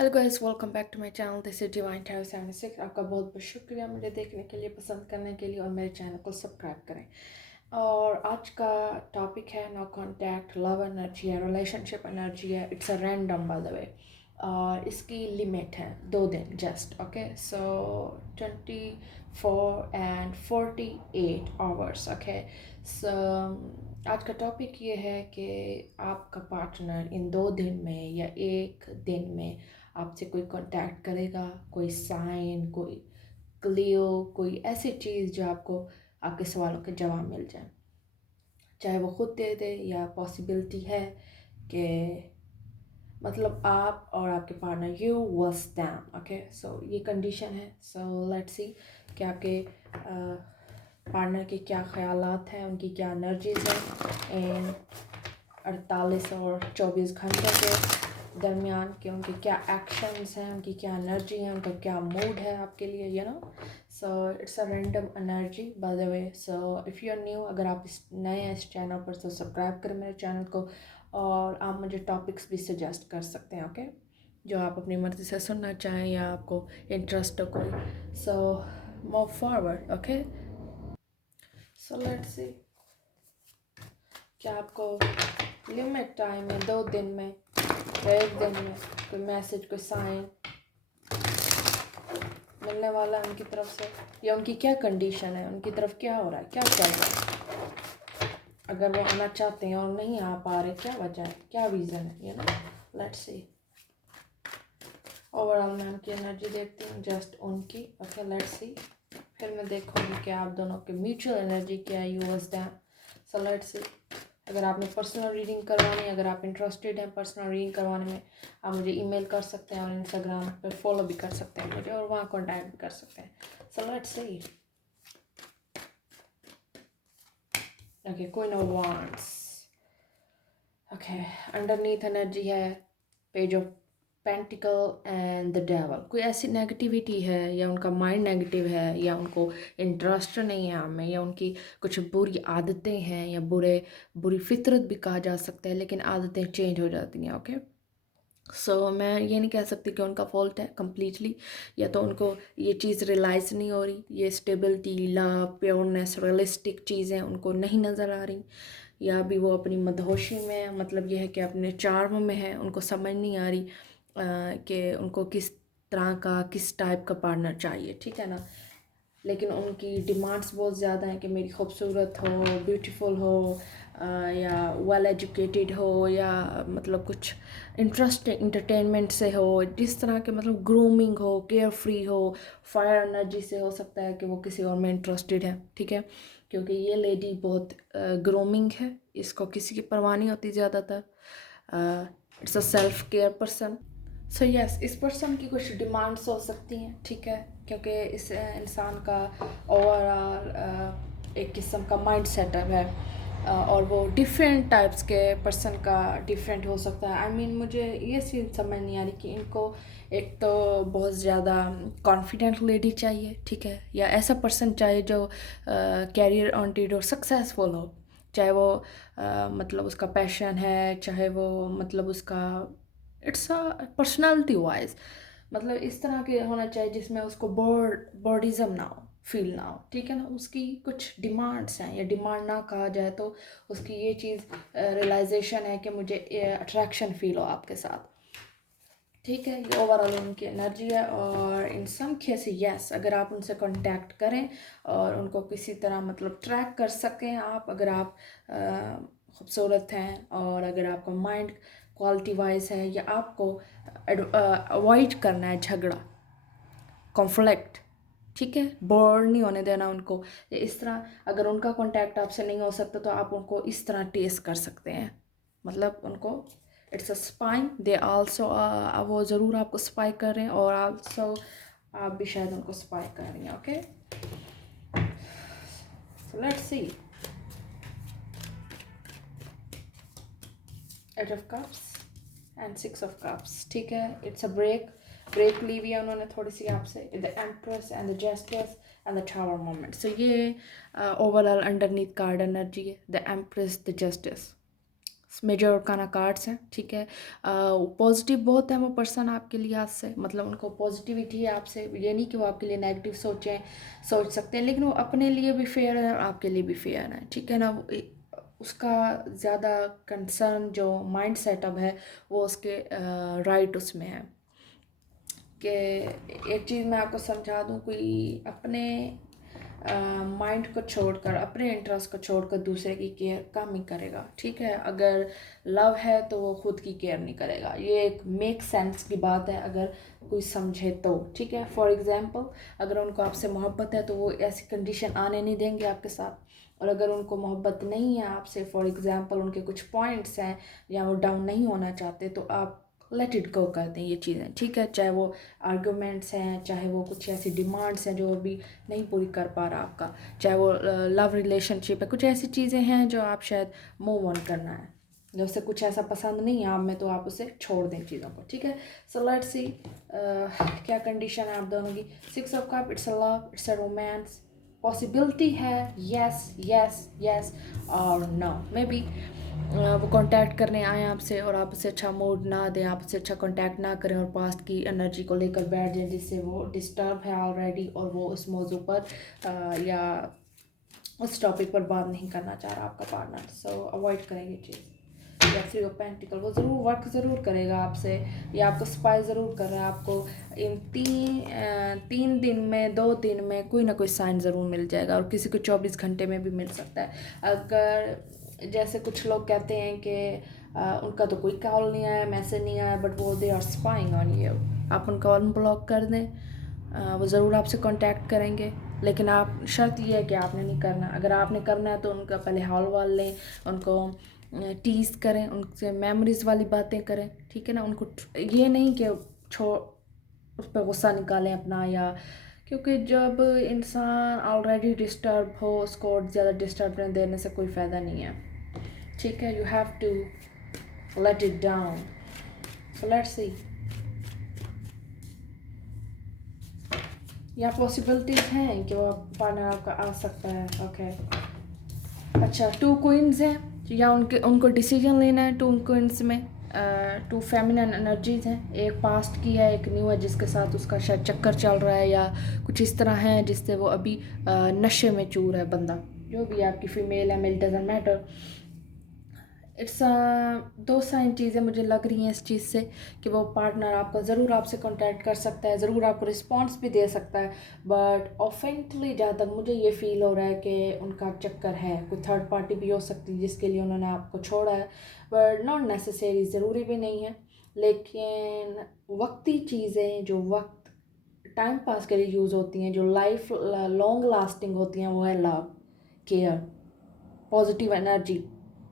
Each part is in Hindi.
Hello guys, welcome back to my channel. This is divine 76। आपका बहुत बहुत शुक्रिया मुझे देखने के लिए, पसंद करने के लिए और मेरे चैनल को सब्सक्राइब करें। और आज का टॉपिक है नो कांटेक्ट, लव एनर्जी है, रिलेशनशिप एनर्जी है। It's a random by the way. और इसकी लिमिट है 2 दिन जस्ट। Okay, so 24 and 48 hours। Okay, so आज का टॉपिक ये है कि आपका पार्टनर इन 2 दिन में या एक दिन में आपसे कोई कांटेक्ट करेगा, कोई साइन, कोई क्लियो, कोई ऐसी चीज़ जो आपको आपके सवालों के जवाब मिल जाए, चाहे वो खुद दे दे या पॉसिबिलिटी है कि मतलब आप और आपके partner you versus them. Okay, so ये कंडीशन है। सो लेट्स सी कि आपके पार्टनर के क्या ख्यालात हैं, उनकी क्या एनर्जीज हैं इन 48 और 24 घंटे के दरमियान, कि उनके क्या एक्शंस हैं, उनकी क्या एनर्जी है, उनका क्या मूड है आपके लिए, so it's a random energy by the way. So if you are new, अगर आप नए हैं इस चैनल पर, तो सब्सक्राइब करें मेरे चैनल को। और आप मुझे टॉपिक्स भी सजेस्ट कर सकते हैं, ओके, जो आप अपनी मर्ज़ी से सुनना चाहें या आपको इंटरेस्ट हो कोई। So move forward. Okay, so let's सी क्या आपको लिमिट टाइम है 2 दिन में या एक दिन में कोई मैसेज, कोई साइन मिलने वाला है उनकी तरफ से, या उनकी क्या कंडीशन है, उनकी तरफ क्या हो रहा है, क्या चल रहा है। अगर वो आना चाहते हैं और नहीं आ पा रहे, क्या वजह है, क्या रीज़न है, लेट्स सी। ओवरऑल मैं उनकी एनर्जी देखती हूँ, जस्ट उनकी। Okay, let's see. फिर मैं देखूँगी कि आप दोनों की म्यूचुअल एनर्जी क्या है, यूज दैम। सो लेट्स सी। अगर आपने पर्सनल रीडिंग करवानी है, अगर आप इंटरेस्टेड हैं पर्सनल रीडिंग करवाने में, आप मुझे ईमेल कर सकते हैं और इंस्टाग्राम पे फॉलो भी कर सकते हैं मुझे, और वहाँ कॉन्टैक्ट भी कर सकते हैं। So let's see. Okay, queen of wands. Okay, underneath energy है page of pentacle and the devil. कोई ऐसी नेगेटिविटी है, या उनका माइंड नेगेटिव है, या उनको इंटरेस्ट नहीं है हमें, या उनकी कुछ बुरी आदतें हैं, या बुरी फितरत भी कहा जा सकता है, लेकिन आदतें चेंज हो जाती हैं। ओके, सो मैं ये नहीं कह सकती कि उनका फॉल्ट है कम्प्लीटली, या तो उनको ये चीज़ रियलाइज़ नहीं हो रही, ये स्टेबिलिटी, लव, प्योरनेस, रियलिस्टिक चीज़ें उनको नहीं नज़र आ रही, या अभी वो अपनी मदहोशी में है, मतलब ये है कि अपने चार्म में है, उनको समझ नहीं आ रही कि उनको किस तरह का, किस टाइप का पार्टनर चाहिए, ठीक है ना। लेकिन उनकी डिमांड्स बहुत ज़्यादा हैं कि मेरी खूबसूरत हो, ब्यूटीफुल हो, या वेल एजुकेटेड हो, या मतलब कुछ इंटरेस्टिंग इंटरटेनमेंट से हो, जिस तरह के मतलब ग्रूमिंग हो, केयर फ्री हो, फायर एनर्जी से। हो सकता है कि वो किसी और में इंटरेस्टेड है, ठीक है, क्योंकि ये लेडी बहुत ग्रूमिंग है, इसको किसी की परवाह नहीं होती ज़्यादातर। It's a self care person. So yes, इस पर्सन की कुछ डिमांड्स हो सकती हैं, ठीक है, क्योंकि इस इंसान का ओवरऑल एक किस्म का माइंड सेटअप है, और वो डिफरेंट टाइप्स के पर्सन का डिफरेंट हो सकता है। आई मीन मुझे ये चीज़ समझ नहीं आ रही कि इनको एक तो बहुत ज़्यादा कॉन्फिडेंट लेडी चाहिए, ठीक है, या ऐसा पर्सन चाहिए जो कैरियर ओरिएंटेड और सक्सेसफुल हो, चाहे वो मतलब उसका पैशन है, चाहे वो मतलब उसका इट्स अ पर्सनालिटी वाइज, मतलब इस तरह के होना चाहिए जिसमें उसको बॉडीज़म ना हो, फील ना हो, ठीक है ना। उसकी कुछ डिमांड्स हैं, या डिमांड ना कहा जाए तो उसकी ये चीज़ रियलाइजेशन है कि मुझे अट्रैक्शन फील हो आपके साथ, ठीक है। ये ओवरऑल उनकी एनर्जी है। और इन सम केस यस, अगर आप उनसे कांटेक्ट करें और उनको किसी तरह मतलब ट्रैक कर सकें आप, अगर आप खूबसूरत हैं, और अगर आपका माइंड क्वालिटी वाइज है, या आपको अवॉइड करना है झगड़ा, कॉन्फ्लिक्ट, ठीक है, बोर नहीं होने देना उनको, या इस तरह अगर उनका कांटेक्ट आपसे नहीं हो सकता तो आप उनको इस तरह टेस्ट कर सकते हैं, मतलब उनको it's a spying they also, वो ज़रूर आपको स्पाई कर रहे हैं, और आल्सो आप भी शायद उनको स्पाई कर रही हैं। Okay, so let's see. Eight of cups and 6 of cups, ठीक है, इट्स अ ब्रेक ली हुई है उन्होंने थोड़ी सी आपसे। The empress and the justice and the tower moment. So ये ओवरऑल अंडरनीथ कार्ड एनर्जी है, the empress, the justice. Major arcana cards हैं, ठीक है। पॉजिटिव बहुत है वो पर्सन आपके लिहाज से, मतलब उनको पॉजिटिविटी है आपसे, ये नहीं कि वो आपके लिए नेगेटिव सोच सकते हैं, लेकिन वो अपने लिए भी फेयर है और आपके लिए भी फेयर है, ठीक है ना। उसका ज़्यादा कंसर्न जो माइंड सेटअप है वो उसके राइट उसमें है कि एक चीज़ मैं आपको समझा दूँ, कोई अपने माइंड को छोड़कर, अपने इंटरेस्ट को छोड़कर दूसरे की केयर कम ही करेगा, ठीक है। अगर लव है तो वो खुद की केयर नहीं करेगा, ये एक मेक सेंस की बात है अगर कोई समझे तो, ठीक है। फॉर एग्जांपल अगर उनको आपसे मोहब्बत है तो वो ऐसी कंडीशन आने नहीं देंगे आपके साथ, और अगर उनको मोहब्बत नहीं है आपसे, फॉर एग्जांपल उनके कुछ पॉइंट्स हैं या वो डाउन नहीं होना चाहते, तो आप लेट इट गो कर दें ये चीज़ें, ठीक है। चाहे वो आर्गूमेंट्स हैं, चाहे वो कुछ ऐसी डिमांड्स हैं जो अभी नहीं पूरी कर पा रहा आपका, चाहे वो लव रिलेशनशिप है, कुछ ऐसी चीज़ें हैं जो आप शायद मूव ऑन करना है, जब उसे कुछ ऐसा पसंद नहीं है आप में, तो आप उसे छोड़ दें चीज़ों को, ठीक है। सो लेट्स सी क्या कंडीशन है आप दोनों की। 6 of cup, it's a love, it's a romance, possibility है यस यस यस और नो, मे बी वो कांटेक्ट करने आए आपसे और आप उससे अच्छा मूड ना दें, आप उससे अच्छा कांटेक्ट ना करें और पास्ट की एनर्जी को लेकर बैठ जाएं, जिससे वो डिस्टर्ब है ऑलरेडी और वो उस मौजू पर या उस टॉपिक पर बात नहीं करना चाह रहा आपका पार्टनर, सो अवॉइड करें ये चीज़। या 3 ऑफ पेंटिकल, वो ज़रूर वर्क ज़रूर करेगा आपसे, या आपको स्पाई ज़रूर कर रहा है, आपको इन 3 दिन में 2 दिन में कोई ना कोई साइन ज़रूर मिल जाएगा, और किसी को 24 घंटे में भी मिल सकता है। अगर जैसे कुछ लोग कहते हैं कि उनका तो कोई कॉल नहीं आया, मैसेज नहीं आया, बट वो they are spying on you, आप उनका अनब्लॉक कर दें, वो ज़रूर आपसे कांटेक्ट करेंगे, लेकिन आप शर्त ये है कि आपने नहीं करना। अगर आपने करना है तो उनका पहले हाल वाल लें, उनको टीज़ करें, उनसे मेमोरीज़ वाली बातें करें, ठीक है ना। उनको ये नहीं कि छोड़ उस पर गुस्सा निकालें अपना, या क्योंकि जब इंसान ऑलरेडी डिस्टर्ब हो उसको और ज़्यादा डिस्टर्ब देने से कोई फ़ायदा नहीं है, ठीक है। You have to let it down. So let's see, या पॉसिबिलिटीज़ हैं कि वो पार्टनर आपका आ सकता है, ओके। अच्छा, 2 क्वींस हैं, या उनको डिसीजन लेना है 2 क्वींस में। 2 फेमिनिन एनर्जीज हैं, एक पास्ट की है, एक न्यू है जिसके साथ उसका शायद चक्कर चल रहा है, या कुछ इस तरह है जिससे वो अभी नशे में चूर है बंदा, जो भी आपकी फ़ीमेल है मेल डजंट मैटर। इट्स दो साइन चीज़ें मुझे लग रही हैं इस चीज़ से कि वो पार्टनर आपका ज़रूर आपसे कांटेक्ट कर सकता है, ज़रूर आपको रिस्पांस भी दे सकता है, बट ऑफेंटली जहाँ तक मुझे ये फील हो रहा है कि उनका चक्कर है, कोई थर्ड पार्टी भी हो सकती है जिसके लिए उन्होंने आपको छोड़ा है, बट नॉट नेसेसरी, ज़रूरी भी नहीं है। लेकिन वक्ती चीज़ें जो वक्त टाइम पास के लिए यूज़ होती हैं, जो लाइफ लॉन्ग लास्टिंग होती हैं, वो है लव, केयर, पॉजिटिव एनर्जी,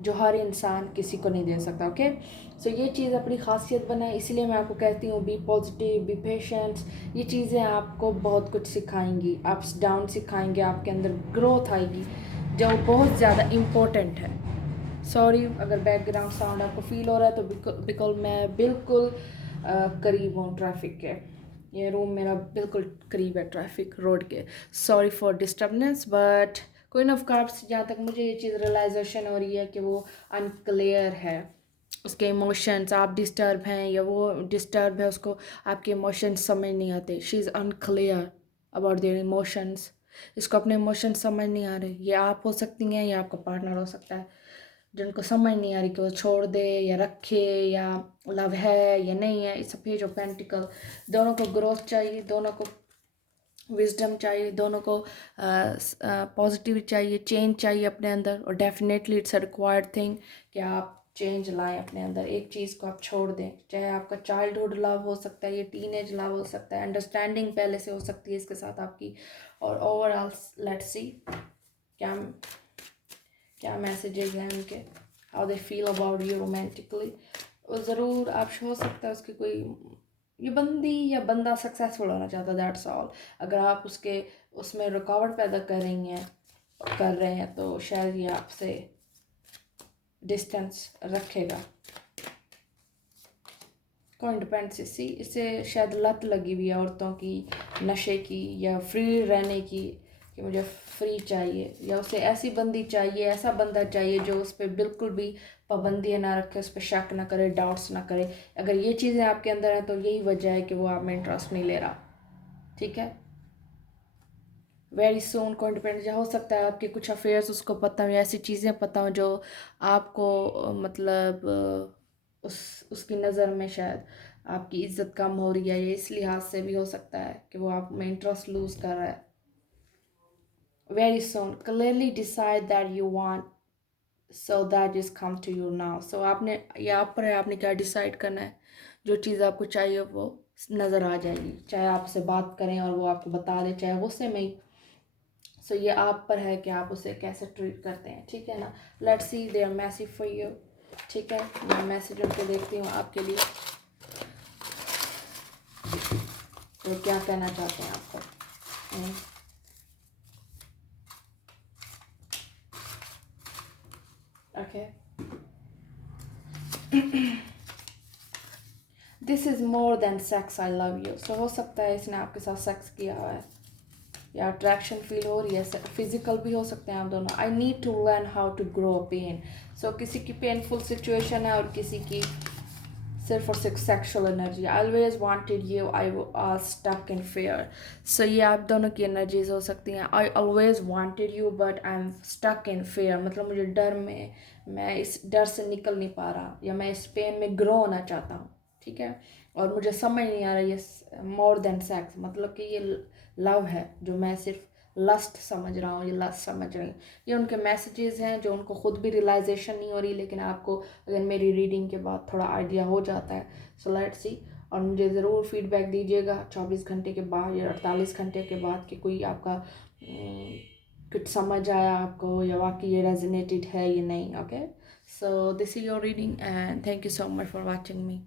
जो हर इंसान किसी को नहीं दे सकता, ओके। सो ये चीज़ अपनी खासियत बनाए, इसीलिए मैं आपको कहती हूँ बी पॉजिटिव, बी पेशेंस। ये चीज़ें आपको बहुत कुछ सिखाएंगी, अप्स डाउन सिखाएंगे, आपके अंदर ग्रोथ आएगी जो बहुत ज़्यादा इम्पोर्टेंट है। सॉरी अगर बैकग्राउंड साउंड आपको फील हो रहा है, तो बिल्कुल मैं बिल्कुल करीब हूँ ट्रैफिक के, ये रूम मेरा बिल्कुल करीब है ट्रैफिक रोड के। Sorry for disturbance, but queen of cups, जहाँ तक मुझे ये चीज़ रियलाइजेशन हो रही है कि वो अनक्लियर है, उसके इमोशंस, आप डिस्टर्ब हैं या वो डिस्टर्ब है, उसको आपके इमोशंस समझ नहीं आते, she is unclear about their emotions, इसको अपने इमोशंस समझ नहीं आ रहे। ये आप हो सकती हैं या आपका पार्टनर हो सकता है, जिनको समझ नहीं आ रही कि वो छोड़ दे या रखे, या लव है या नहीं है। It's a page of pentacle, दोनों को ग्रोथ चाहिए, दोनों को विजडम चाहिए, दोनों को पॉजिटिव चाहिए, चेंज चाहिए अपने अंदर, और definitely it's a required thing कि आप चेंज लाएं अपने अंदर, एक चीज़ को आप छोड़ दें, चाहे आपका चाइल्डहुड लव हो सकता है, ये टीनेज लव हो सकता है, अंडरस्टैंडिंग पहले से हो सकती है इसके साथ आपकी, और ओवरऑल लेट्स सी क्या क्या मैसेजेस हैं उनके, how they feel about you romantically. और ज़रूर आप हो सकता है उसकी कोई, ये बंदी या बंदा सक्सेसफुल होना चाहता है, दैट्स ऑल। अगर आप उसके उसमें रुकावट पैदा कर रहे हैं तो शायद ये आपसे डिस्टेंस रखेगा। कोई इंडिपेंडेंसी, इससे शायद लत लगी हुई है औरतों की नशे की या फ्री रहने की, कि मुझे फ्री चाहिए, या उसे ऐसी बंदी चाहिए, ऐसा बंदा चाहिए जो उस पर बिल्कुल भी पाबंदियाँ ना रखे, उस पर शक ना करे, डाउट्स ना करे। अगर ये चीज़ें आपके अंदर हैं तो यही वजह है कि वो आप में इंटरेस्ट नहीं ले रहा। ठीक है, वेरी सोन को इंडिपेंडेंट हो सकता है आपके कुछ अफेयर्स उसको पता हो, या ऐसी चीज़ें पता हो जो आपको मतलब उसकी नज़र में शायद आपकी इज्जत कम हो रही है, या इस लिहाज से भी हो सकता है कि वो आप में इंटरेस्ट लूज कर रहा है। Very soon clearly decide that you want so that is come to you now. So आपने, ये आप पर है, आपने क्या डिसाइड करना है। जो चीज़ आपको चाहिए वो नज़र आ जाएगी, चाहे आपसे बात करें और वो आपको बता दे, चाहे गुस्से में ही। सो ये आप पर है कि आप उसे कैसे ट्रीट करते हैं। ठीक है ना। Let's see their message for you. ठीक है, मैं मैसेज उनके देखती हूँ आपके लिए, तो क्या कहना चाहते हैं आपको। Okay, this is more than sex, I love you. So हो सकता है इसने आपके साथ सेक्स किया हुआ है, या अट्रैक्शन फील हो रही है, फिजिकल भी हो सकते हैं आप दोनों। I need to learn how to grow pain. So किसी की पेनफुल सिचुएशन है और किसी की सिर्फ और सिर्फ sexual energy. I always wanted you, I are stuck in fear. So ये आप दोनों की एनर्जीज हो सकती हैं। I always wanted you but I am stuck in fear, मतलब मुझे डर में, मैं इस डर से निकल नहीं पा रहा, या मैं इस पेन में ग्रो होना चाहता हूँ। ठीक है, और मुझे समझ नहीं आ रहा ये मोर देन सेक्स, मतलब कि ये लव है जो मैं सिर्फ लस्ट समझ रहा हूँ, ये लस्ट समझ रही हूँ। ये उनके मैसेजेस हैं जो उनको खुद भी रियलाइजेशन नहीं हो रही, लेकिन आपको अगर मेरी रीडिंग के बाद थोड़ा आइडिया हो जाता है। सो लेट्स सी, और मुझे ज़रूर फीडबैक दीजिएगा 24 घंटे के बाद या 48 घंटे के बाद कि कोई आपका कुछ समझ आया आपको, या वाकई ये रेजोनेटेड है या नहीं। Okay, so this is your reading and thank you so much for watching me.